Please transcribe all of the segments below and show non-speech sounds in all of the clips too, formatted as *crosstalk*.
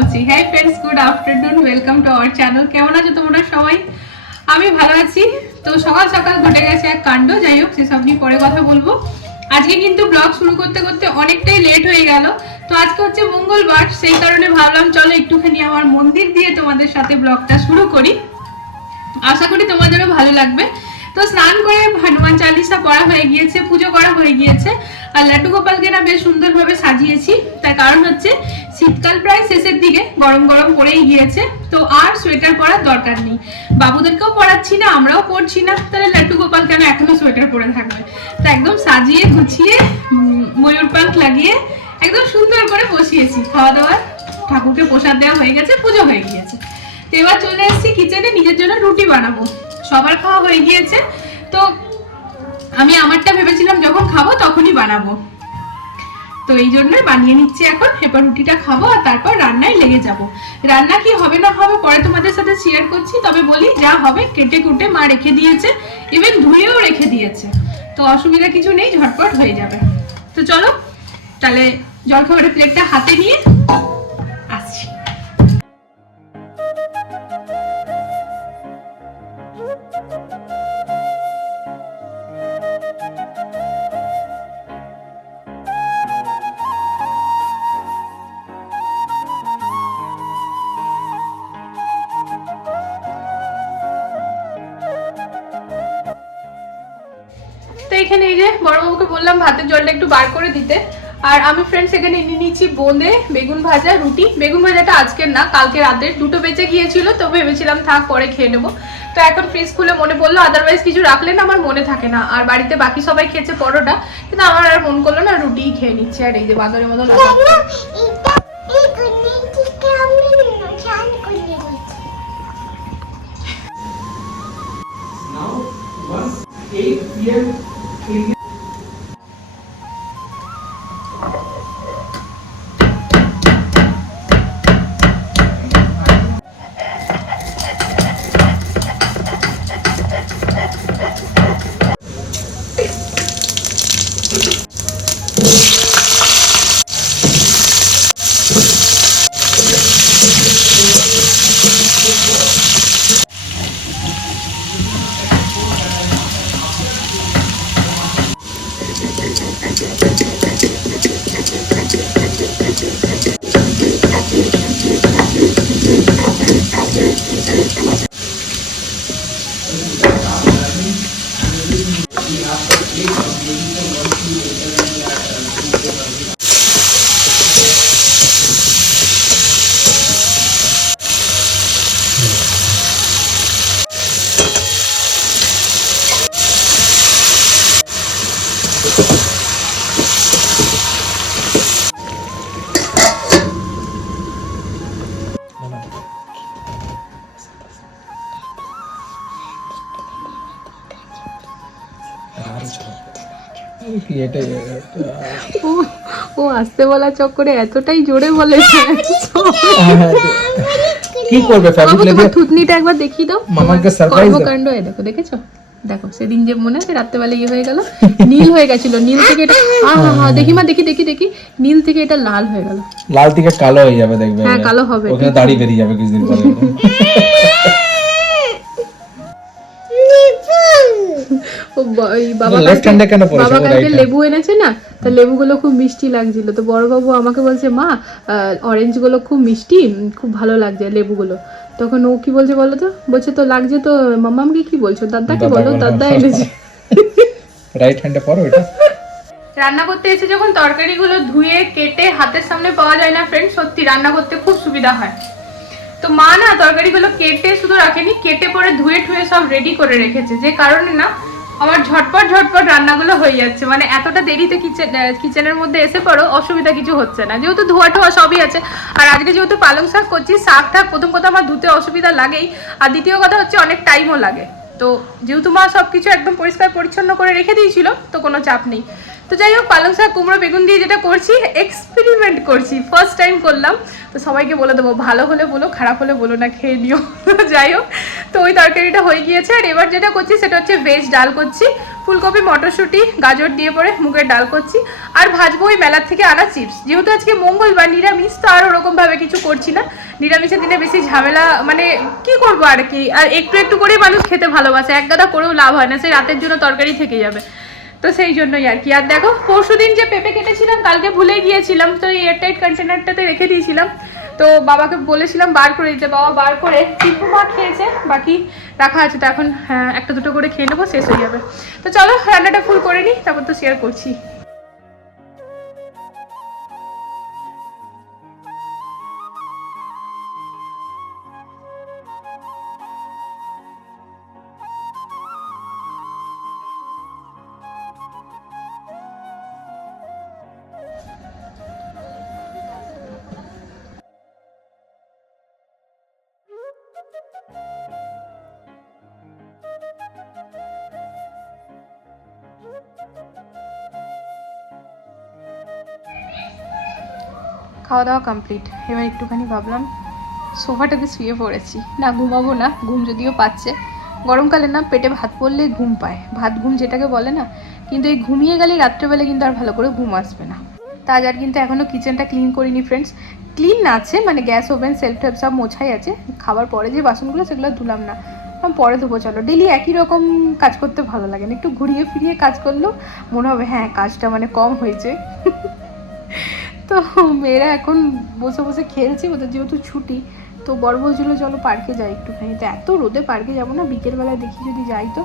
বলছি হ্যাঁ friends good afternoon welcome to our channel কেমন আছো তোমরা সবাই? আমি ভালো আছি। তো সকাল সকাল ঘটে গেছে এক কাণ্ড, যাই হোক, সেসব নিয়ে পরে কথা বলব। আজকে কিন্তু ব্লগ শুরু করতে করতে অনেকটাই লেট হয়ে গেল। তো আজকে হচ্ছে মঙ্গলবার, সেই কারণে ভাবলাম, চলো একটুখানি আমার মন্দির দিয়ে তোমাদের সাথে ব্লগটা শুরু করি। আশা করি তোমাদেরও ভালো লাগবে। তো স্নান করে হনুমান চালিসা পড়া হয়ে গিয়েছে, পুজো করা হয়ে গিয়েছে। আর লাড্ডু গোপালকে না বেশ সুন্দরভাবে সাজিয়েছি। তার কারণ হচ্ছে, শীতকাল প্রায় শেষের দিকে গরম গরম পড়েই গিয়েছে। তো আর সোয়েটার পরার দরকার নেই। বাবুদেরকেও পরাচ্ছি না, আমরাও পরছি না। তাহলে লাড্ডু গোপাল কেন এখনও সোয়েটার পরে থাকবে? তো একদম সাজিয়ে, গুছিয়ে ময়ূর পাঙ্ক লাগিয়ে একদম সুন্দর করে বসিয়েছি। খাওয়া দাওয়া, ঠাকুরকে প্রসাদ দেওয়া হয়ে গেছে, পুজো হয়ে গিয়েছে। তো এবার চলে এসেছি কিচেনে নিজের জন্য রুটি বানাবো। সবার খাওয়া হয়ে গিয়েছে। তো আমি আমারটা ভেবেছিলাম যখন খাব তখনই বানাবো। তো এই জন্য বানিয়ে নিচ্ছি এখন। এবার রুটিটা খাব আর তারপর রান্নায় লেগে যাব। রান্না কি হবে না হবে পরে তোমাদের সাথে শেয়ার করছি, তবে বলি যা হবে কেটে কুটে মা রেখে দিয়েছে ইভেন ধুয়েও রেখে দিয়েছে। তো অসুবিধা কিছু নেই, ঝটপট হয়ে যাবে। তো চলো, তাহলে জলখাবারের প্লেটটা হাতে নিয়ে এখানে এই যে বড়বাবুকে বললাম ভাতের জলটা একটু বার করে দিতে। আর আমি ফ্রেন্ডস এখানে এনে নিচ্ছি বোঁদে বেগুন ভাজা রুটি। বেগুন ভাজাটা আজকের না কালকে রাতের। দুটো বেঁচে গিয়েছিল তো ভেবেছিলাম থাক পরে খেয়ে নেব। তো এখন ফ্রিজ খুলে মনে পড়ল আদারওয়াইজ কিছু রাখলে না আমার মনে থাকে না। আর বাড়িতে বাকি সবাই খেয়েছে পরোটা কিন্তু আমার আর মন করল না রুটিই খেয়ে নিচ্ছে। আর এই যে বাদরের মতো লাগাচ্ছে এটা ও ও আসতে বলা চক্করে এতটাই জোরে বলে কি করবে বাবু ফ্যাব্রিক তোমার থুতনিটা একবার দেখিয়ে দাও। মামাকে দাও। কর্মকাণ্ড এই দেখো দেখেছ? দেখো সেদিন যে মনে আছে রাত্রেবেলা ইয়ে হয়ে গেল নীল হয়ে গেছিল নীল থেকে এটা হ্যাঁ হ্যাঁ হ্যাঁ। দেখি মা দেখি দেখি দেখি নীল থেকে এটা লাল হয়ে গেল। লাল থেকে কালো হয়ে যাবে দেখবে। হ্যাঁ, কালো হবে, ওখানে দাড়ি বেরিয়ে যাবে কিছুদিন পরে। *laughs* বাবা Left hand এ কেন কালকে- পড়েছে? বাবা ও কালকে right hand। লেবু এনেছে না? তা লেবুগুলো খুব মিষ্টি লাগছিল। তো বড়বাবু আমাকে বলছে মা অরেঞ্জ খুব মিষ্টি খুব ভালো লাগছে লেবুগুলো। তখন ও কি বলছে বলো তো? বলছে তো লাগছে তো মামামকে কি বলছো? দাদাকে বলো বলো। দাদা এনেছে। রাইট হ্যান্ডে পড়ো এটা। রান্না করতে এসে যখন তরকারিগুলো ধুয়ে কেটে হাতের সামনে পাওয়া যায় না ফ্রেন্ড সত্যি রান্না করতে খুব সুবিধা হয়। তো মা না তরকারিগুলো কেটে শুধু রাখেনি, কেটে পরে ধুয়ে ঠুয়ে সব রেডি করে রেখেছে। যে কারণে না আমার ঝটপট ঝটপট রান্নাগুলো হয়ে যাচ্ছে। মানে এতটা দেরিতে কিচেন কিচেনের মধ্যে এসে পড়ো, অসুবিধা কিছু হচ্ছে না। যেহেতু ধোয়া টোয়া সবই আছে। আর আজকে যেহেতু পালং শাক করছি শাকটা প্রথম কথা আমার ধুতে অসুবিধা লাগেই। আর দ্বিতীয় কথা হচ্ছে অনেক টাইমও লাগে। তো যেহেতু মা সব কিছু একদম পরিষ্কার পরিচ্ছন্ন করে রেখে দিয়েছিল, তো কোনো চাপ নেই। তো যাই হোক, পালং শাক, কুমড়ো, বেগুন দিয়ে যেটা করছি এক্সপেরিমেন্ট করছি। ফার্স্ট টাইম করলাম। তো সবাইকে বলে দেবো, ভালো হলে বলো, খারাপ হলে বলো না, খেয়ে নিও। *laughs* যাই হোক, তো ওই তরকারিটা হয়ে গিয়েছে। আর এবার যেটা করছি, সেটা হচ্ছে ভেজ ডাল করছি। ফুলকপি, মটরশুঁটি, গাজর দিয়ে পরে মুগের ডাল করছি। আর ভাজবো ওই মেলার থেকে আনা চিপস যেহেতু আজকে মঙ্গলবার, নিরামিষ, তো আর ওরকমভাবে কিছু করছি না। নিরামিষের দিনে বেশি ঝামেলা মানে কি করব আর কি? আর একটু একটু করেই মানুষ খেতে ভালোবাসে। এক গাদা করেও লাভ হয় না সেই রাতের জন্য তরকারি থেকে যাবে। তো সেই জন্যই আর কি। আর দেখো পরশু দিন যে পেঁপে কেটেছিলাম কালকে ভুলে গিয়েছিলাম তো এই এয়ারটাইট কন্টেনারটাতে রেখে দিয়েছিলাম। তো বাবাকে বলেছিলাম বার করে দিতে। বাবা বার করে টিপু মা খেয়েছে বাকি রাখা আছে। তো এখন হ্যাঁ, একটা দুটো করে খেয়ে নেব শেষ হয়ে যাবে। তো চলো রান্নাটা ফুল করে নিই তারপর তো শেয়ার করছি। খাওয়া দাওয়া কমপ্লিট এবার একটুখানি ভাবলাম সোফাটাতে শুয়ে পড়েছি। না, ঘুমাবো না, ঘুম যদিও পাচ্ছে। গরমকালে না, পেটে ভাত পড়লে ঘুম পায়। ভাত ঘুম যেটাকে বলে না, কিন্তু এই ঘুমিয়ে গেলে রাত্রেবেলা কিন্তু আর ভালো করে ঘুম আসবে না। তাজ আর কিন্তু এখনও কিচেনটা ক্লিন করিনি ফ্রেন্ডস ক্লিন আছে মানে গ্যাস ওভেন সেলফ টেপ সব মোছাই আছে। খাবার পরে যে বাসনগুলো, সেগুলো ধুলাম না। পরে ধোবো, চলো। ডেলি একই রকম কাজ করতে ভালো লাগে না। একটু ঘুরিয়ে ফিরিয়ে কাজ করলেও মনে হবে হ্যাঁ কাজটা মানে কম হয়েছে। *laughs* তো মেয়েরা এখন বসে বসে খেলছে, ওদের যেহেতু ছুটি, তো বড় বলছিল, চলো পার্কে যাই একটুখানি। তো এত রোদে পার্কে যাব না, বিকেলবেলায় দেখি যদি যাই তো।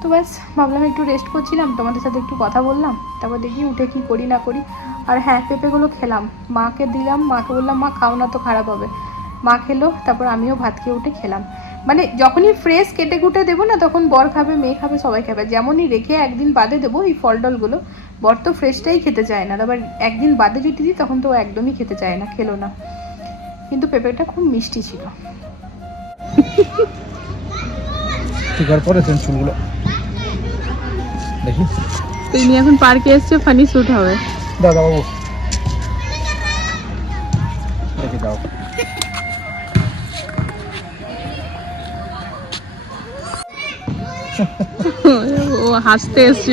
তো ব্যাস, ভাবলাম একটু রেস্ট করছিলাম, তোমাদের সাথে একটু কথা বললাম, তারপর দেখি উঠে কি করি না করি। আর হ্যাঁ পেঁপেগুলো খেলাম, মাকে দিলাম, মাকে বললাম, মা, খাও না তো, খারাপ হবে। মা খেলো, তারপর আমিও ভাত খেয়ে উঠে খেলাম। মানে যখনই ফ্রেশ কেটে কুটে দেবো না, তখন বর খাবে, মেয়ে খাবে, সবাই খাবে। যেমনই রেখে একদিন বাদে দেবো এই ফল টলগুলো বর তো ফ্রেশটাই খেতে চায় না আবার একদিন বাদে যদি দিই তখন তো ও একদমই খেতে চায় না খেলো না। কিন্তু পেঁপেটা খুব মিষ্টি ছিল। আর পরেছেন চুলগুলো। দেখি। তিনি এখন পার্কে এসছে ফানি শুট হবে। দাদা বাবু। দেখি দাও। হাসতে এসছে।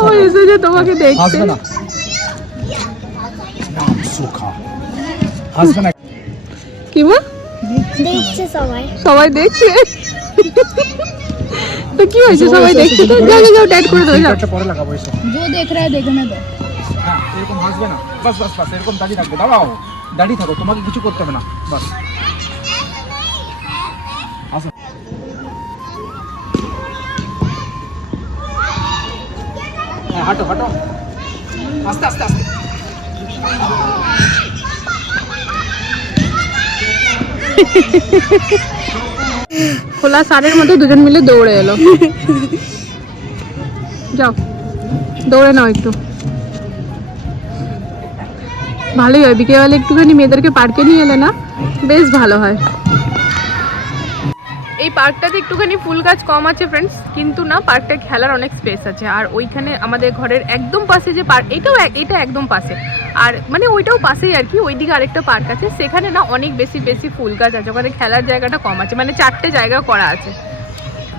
ও এসেছে তোমাকে দেখতে। কি সবাই। দেখছে? তো কি হয়েছে? সবাই দেখছে তো? যাও যাও করে দাও যাও। পরে লাগাবো যে দেখ দাও হ্যাঁ, এরকম হাসবে না। বাস বাস বাস এরকম দাঁড়িয়ে থাকবে। দাঁড়াও দাঁড়িয়ে থাকো তোমাকে কিছু করতে হবে না। বাস। আসো হাঁটো হাঁটো। আস্তে আস্তে আস্তে। খোলা সারের মধ্যে দুজন মিলে দৌড়ে এলো। যাও, দৌড়ে নাও একটু। ভালোই হয়, বিকেলবেলা একটুখানি মেয়েদেরকে পার্কে নিয়ে এলে না, বেশ ভালো হয়। এই পার্কটাতে একটুখানি ফুল গাছ কম আছে ফ্রেন্ডস কিন্তু না, পার্কটায় খেলার অনেক স্পেস আছে। আর ওইখানে আমাদের ঘরের একদম পাশে যে পার্ক, এটাও এটা একদম পাশে। আর মানে ওইটাও পাশেই আর কি, ওইদিকে আরেকটা পার্ক আছে। সেখানে না অনেক বেশি বেশি ফুল গাছ আছে। ওখানে খেলার জায়গাটা কম আছে। মানে চারটে জায়গা করা আছে।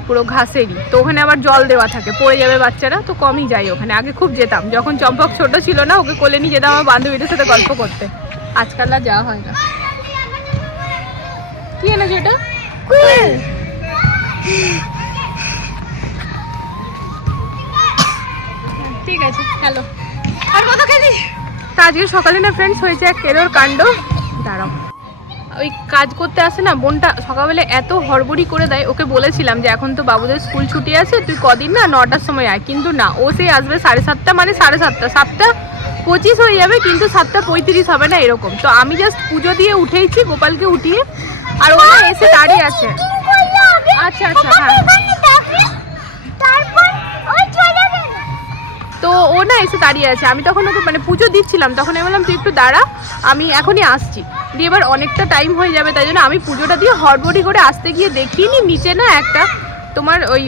পুরো ঘাসেরই। তো ওখানে আবার জল দেওয়া থাকে। পড়ে যাবে বাচ্চারা, তো কমই যাই ওখানে। আগে খুব যেতাম। যখন চম্পক ছোট ছিল না, ওকে কোলে নিয়ে যেতাম আমার বান্ধবীদের সাথে গল্প করতে। আজকাল আর যাওয়া হয় না। কি এনেছো এটা? ঠিক আছে হ্যালো আর কত খেলি? তা আজকে সকালে না ফ্রেন্ডস হয়েছে এক কেলোর কাণ্ড। দাঁড়াও। ওই কাজ করতে আসে না, বোনটা সকালবেলা এত হড়বড়ি করে দেয়, ওকে বলেছিলাম যে এখন তো বাবুদের স্কুল ছুটি আছে, তুই কদিন না নটার সময় আয়। কিন্তু না, ও সেই আসবে সাড়ে সাতটা মানে সাড়ে সাতটা। সাতটা পঁচিশ হয়ে যাবে, কিন্তু সাতটা পঁয়ত্রিশ হবে না এরকম। তো আমি জাস্ট পুজো দিয়ে উঠেইছি, গোপালকে উঠিয়ে, আর ও এসে দাঁড়িয়ে আছে। আচ্ছা আচ্ছা হ্যাঁ। তো ও না এসে দাঁড়িয়ে আছে। আমি তখন ওকে মানে পুজো দিচ্ছিলাম তখন আমি বললাম তুই একটু দাঁড়া আমি এখনই আসছি। দিয়ে এবার অনেকটা টাইম হয়ে যাবে তাই জন্য আমি পুজোটা দিয়ে হড়বড়ি করে আসতে গিয়ে দেখিনি। নিচে না একটা তোমার ওই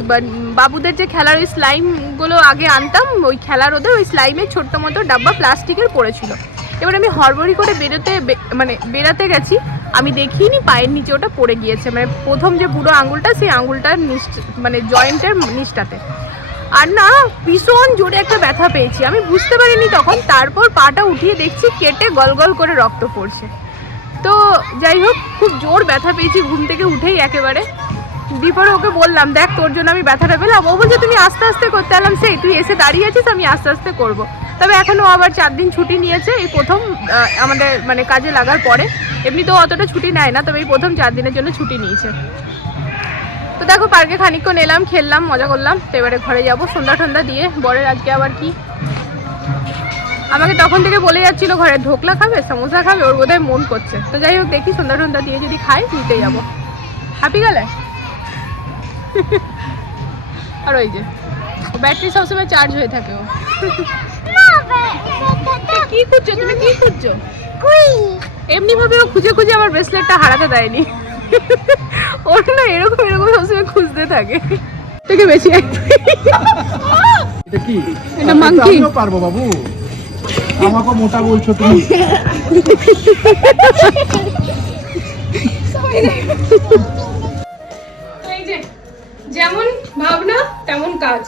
বাবুদের যে খেলার ওই স্লাইমগুলো আগে আনতাম ওই খেলার ওদের ওই স্লাইমের ছোট্ট মতো ডাব্বা প্লাস্টিকের পড়েছিল। এবার আমি হড়বড়ি করে বেরোতে মানে বেরাতে গেছি। আমি দেখিনি, পায়ের নিচে ওটা পড়ে গিয়েছে। মানে প্রথম যে বুড়ো আঙুলটা, সেই আঙুলটার মানে জয়েন্টের নিচটাতে। আর না, ভীষণ জোরে একটা ব্যথা পেয়েছি। আমি বুঝতে পারিনি তখন, তারপর পাটা উঠিয়ে দেখছি কেটে গল গল করে রক্ত পড়ছে। তো যাই হোক, খুব জোর ব্যথা পেয়েছি ঘুম থেকে উঠেই একেবারে। বিপরে ওকে বললাম, দেখ, তোর জন্য আমি ব্যথাটা পেলাম। ও বলছে, তুমি আস্তে আস্তে করতে এলাম। সেই তুই এসে দাঁড়িয়ে আছিস, আমি আস্তে আস্তে করব। তবে এখনও আবার চার দিন ছুটি নিয়েছে, এই প্রথম আমাদের মানে কাজে লাগার পরে। এমনি তো অতটা ছুটি নেয় না, তবে এই প্রথম চার দিনের জন্য ছুটি নিয়েছে। তো দেখো, পার্কে খানিকক্ষণ এলাম, খেললাম, মজা করলাম, তো এবারে ঘরে যাব সন্ধ্যা টন্ধা দিয়ে। বরের আজকে আবার কি? আমাকে তখন থেকে বলে যাচ্ছিল, ঘরে ঢোকলা খাবে, সমোসা খাবে, ওর বোধহয় মন করছে। তো যাই হোক, দেখি সন্ধ্যা টন্ধা দিয়ে যদি খাই নিতে যাব। হ্যাপি গেলে *laughs* আর ওই যে ব্যাটারি সবসময় চার্জ হয়ে থাকে ও। *laughs* কি খুঁজছো? তুমি কি খুঁজছো? এমনি ভাবে ও খুঁজে খুঁজে আমার ব্রেসলেটটা হারাতে দেয়নি। ওর না এরকম এরকম সবসময় খুঁজতে থাকে। থেকে বেশি *laughs* এটা কি? এটা আচ্ছা। আমিও পারব বাবু। আমাকে মোটা বলছো তুমি। যেমন ভাবনা তেমন কাজ।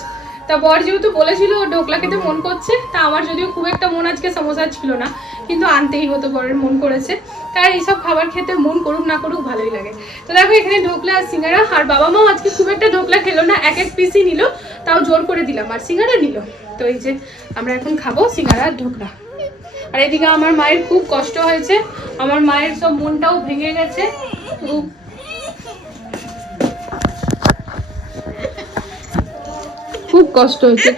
তা বর যেহেতু বলেছিল ঢোকলা খেতে মন করছে, তা আমার যদিও খুব একটা মন আজকে সমোসা ছিল না, কিন্তু আনতেই হতো বরের মন করেছে। তার এইসব খাবার খেতে মন করুক না করুক ভালোই লাগে। তো দেখো এখানে ঢোকলা আর সিঙ্গারা, আর বাবা মাও আজকে খুব একটা ঢোকলা খেলো না, এক এক পিসই নিল, তাও জোর করে দিলাম, আর সিঙ্গারা নিল। তো এই যে আমরা এখন খাব সিঙ্গারা আর ঢোকলা। আর এদিকে আমার মায়ের খুব কষ্ট হয়েছে, আমার মায়ের সব মনটাও ভেঙে গেছে খুব কষ্ট হয়েছে।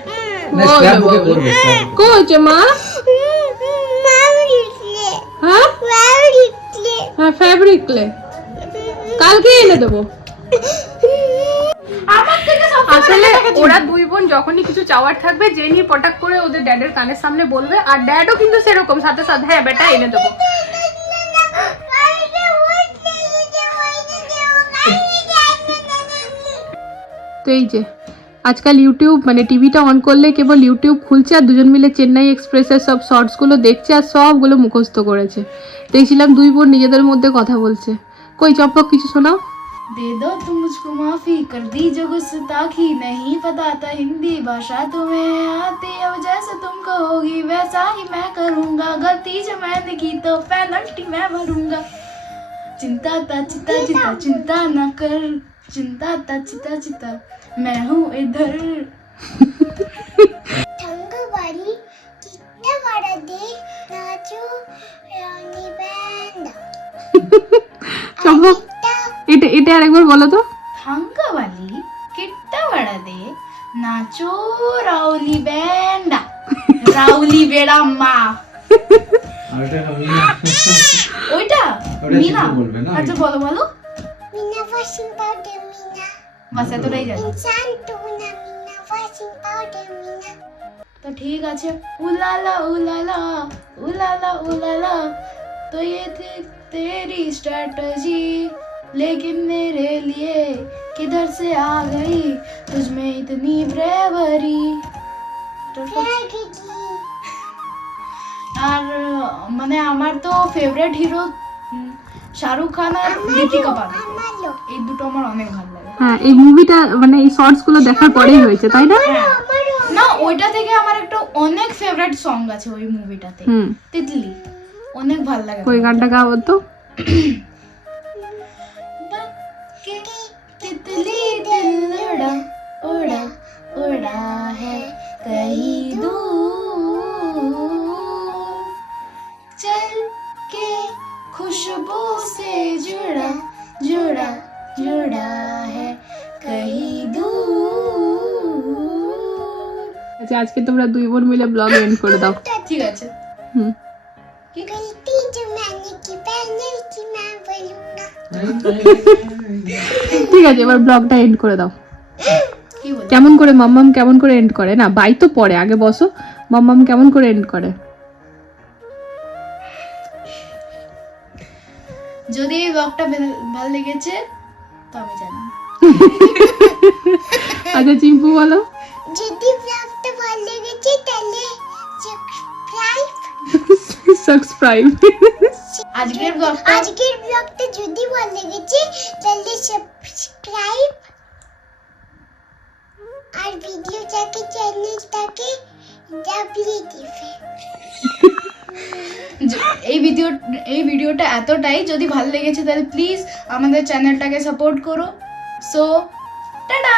কো হয়েছে মা? হ্যাঁ? হ্যাঁ ফ্যাব্রিক ক্লে কালকে এনে দেবো। আমার থেকে সব আসলে ওরা দুই বোন যখনই কিছু চাওয়ার থাকবে জেনি পটাক করে ওদের ড্যাডের কানের সামনে বলবে আর ড্যাডও কিন্তু সেরকম সাথে সাথে হ্যাঁ বেটা এনে দেবো। তো এই যে। আজকাল ইউটিউব মানে টিভিটা অন করলে কেবল ইউটিউব খুলছে আর দুজন মিলে চেন্নাই এক্সপ্রেসের সব শর্টসগুলো দেখছে আর সবগুলো মুখস্থ করেছে দেখছিলাম দুই বোন নিজেদের মধ্যে কথা বলছে কই চম্পক কিছু শোনাও दे दो तुम मुझको माफी कर दी जो गुस्ताखी नहीं पता था हिंदी भाषा तुम्हें आती अब जैसे तुम कहोगी वैसा ही मैं करूंगा गलती जो मैंने की तो पेनल्टी मैं भरूंगा चिंता ता चिता चिता चिंता न कर चिंता ता चिता चिता मैं हूँ इधर తంగవారి చిట్టవడదే నాచు రాణి బ్యాండ్ চম্পক এটা এটা আরেকবার বলো তো थांगा वाली किट्टा बड़ा दे नाचो राउली बैंडा राउली बेड़ा মা ওইটা ওটা মিনা চিত্র বলবে না? আচ্ছা বলো বলো মিনা ওয়াশিং পাউডার মিনা বাস এতটাই জানি ইনসান tuna Mina washing powder Mina তো ঠিক আছে উলালা উলালা উলালা उलाला तो ये थी तेरी स्ट्रेटजी लेकिन मेरे लिए किधर से आ गई तुझ में इतनी ब्रेवरी तो कुछ- ফ্যাগি আর মানে আমার তো ফেভারিট হিরো শাহরুখ খান আর দীপিকা পাডুকোন আমালো এই দুটো আমার অনেক ভালো লাগে হ্যাঁ এই মুভিটা মানে এই শর্টস গুলো দেখার পরেই হয়েছে তাই না হ্যাঁ। না ওইটা থেকে আমার একটা অনেক ফেভারিট সং আছে ওই মুভিটাতে হুম তিতলি অনেক ভালো লাগে ওই গানটা গাও তো के तितली दिल उड़ा उड़ा उड़ा है कहीं दूर चल के खुशबू से जुड़ा जुड़ा जुड़ा है कहीं दूर আচ্ছা আজকে তোমরা দুই বোন মিলে ব্লগ এন্ড করে দাও ঠিক আছে হুম गलती जो मैंने की पहले की मैं बोलूंगा ঠিক আছে এবার ব্লগটা এন্ড করে দাও কি বল কেমন করে মাম্মাম কেমন করে এন্ড করে না বাই তো পরে আগে বসো মাম্মাম কেমন করে এন্ড করে যদি এই ব্লগটা ভালো লেগেছে তো আমি জানি। *laughs* আচ্ছা চিম্পু বলো। যদি ব্লগটা ভালো লেগেছে তাহলে সাবস্ক্রাইব সাবস্ক্রাইব আজকের ব্লগটা আজকের ব্লগটা যদি ভালো লেগেছে তাহলে সাবস্ক্রাইব আর ভিডিওটাকে চ্যানেলটাকে দাবিয়ে দিবে। য- *laughs* এই ভিডিও এই ভিডিওটা এতটাই। যদি ভালো লেগেছে, তাহলে প্লিজ আমাদের চ্যানেলটাকে সাপোর্ট করো। So tata